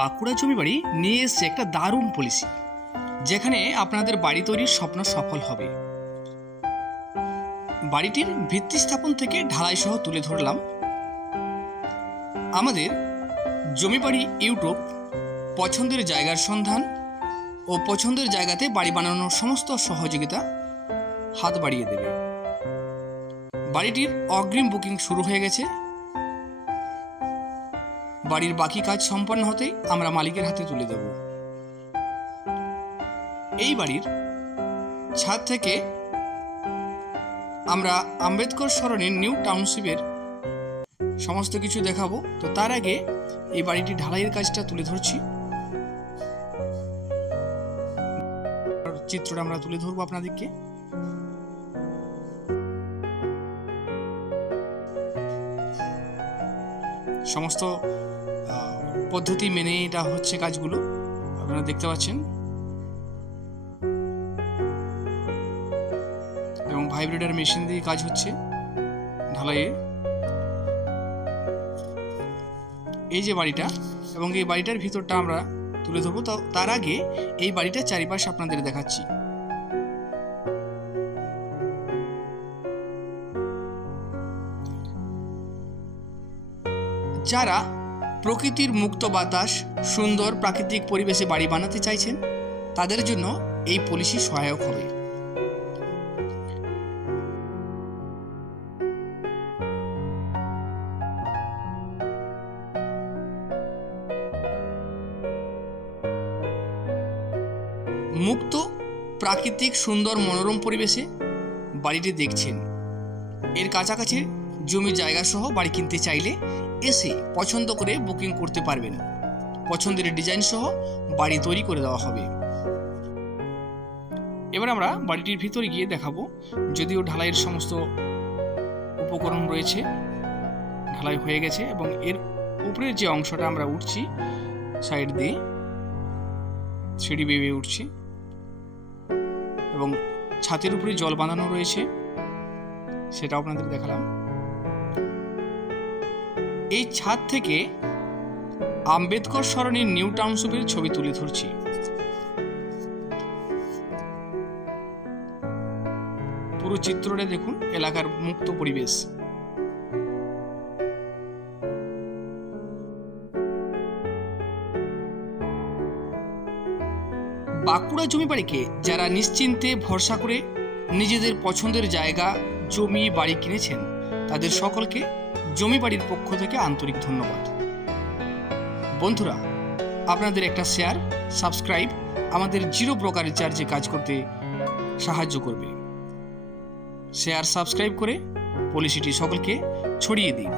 বাঁকুড়া জমি বাড়ি নিয়ে এসছে একটা দারুণ পলিসি, যেখানে আপনাদের বাড়ি তৈরির স্বপ্ন সফল হবে। বাড়িটির ভিত্তি স্থাপন থেকে ঢালাই সহ তুলে ধরলাম। আমাদের জমি বাড়ি ইউটিউব পছন্দের জায়গার সন্ধান ও পছন্দের জায়গাতে বাড়ি বানানোর সমস্ত সহযোগিতা হাত বাড়িয়ে দেবে। বাড়িটির অগ্রিম বুকিং শুরু হয়ে গেছে। বাড়ির বাকি কাজ সম্পন্ন হতেই আমরা মালিকের হাতে তুলে দেব। এই বাড়ির ছাদ থেকে আমরা আম্বেদকর সরণির নিউ টাউনশিপের সমস্ত কিছু দেখাবো। তো তার আগে এই বাড়িটি ঢালাইয়ের কাজটা তুলে ধরছি, চিত্রটা আমরা তুলে ধরবো আপনাদেরকে। সমস্ত পদ্ধতি মেনে এটা হচ্ছে কাজগুলো, আপনারা দেখতে পাচ্ছেন, এবং ভাইব্রেটর মেশিন দিয়ে কাজ হচ্ছে ঢালাইয়ে। এই যে বাড়িটা এবং এই বাড়িটার ভিতরটা আমরা তুলে ধরবো। তার আগে এই বাড়িটার চারিপাশ আপনাদের দেখাচ্ছি। যারা প্রকৃতির মুক্ত বাতাস, সুন্দর প্রাকৃতিক পরিবেশে বাড়ি বানাতে চাইছেন, তাদের জন্য এই পলিসি সহায়ক হবে। মুক্ত প্রাকৃতিক সুন্দর মনোরম পরিবেশে বাড়িটি দেখছেন, এর কাছাকাছি জমি জায়গা সহ বাড়ি কিনতে চাইলে এসে পছন্দ করে বুকিং করতে পারবেন। পছন্দের ডিজাইন সহ বাড়ি তৈরি করে দেওয়া হবে। এবার আমরা বাড়িটির ভিতরে গিয়ে দেখাবো। যদিও ঢালাইয়ের সমস্ত উপকরণ রয়েছে, ঢালাই হয়ে গেছে, এবং এর উপরের যে অংশটা আমরা উঠছি সাইড দিয়ে সিঁড়ি বেয়ে উঠছি, এবং ছাদের উপরে জল বাঁধানো রয়েছে, সেটা আপনাদের দেখালাম। এই ছাদ থেকে আম্বেদকর সরণির নিউ টাউনশিপের ছবি তুলে ধরছি। পুরো চিত্রটা দেখুন, এলাকার মুক্ত পরিবেশ। বাঁকুড়া জমি বাড়িকে যারা নিশ্চিন্তে ভরসা করে নিজেদের পছন্দের জায়গা, জমি, বাড়ি কিনেছেন, তাদের সকলকে জমি বাড়ির পক্ষ থেকে আন্তরিক ধন্যবাদ। বন্ধুরা, আপনাদের একটা শেয়ার, সাবস্ক্রাইব আমাদের 0 প্রকারের চার্জে কাজ করতে সাহায্য করবে। শেয়ার, সাবস্ক্রাইব করে পলিসিটি সকলকে ছড়িয়ে দিন।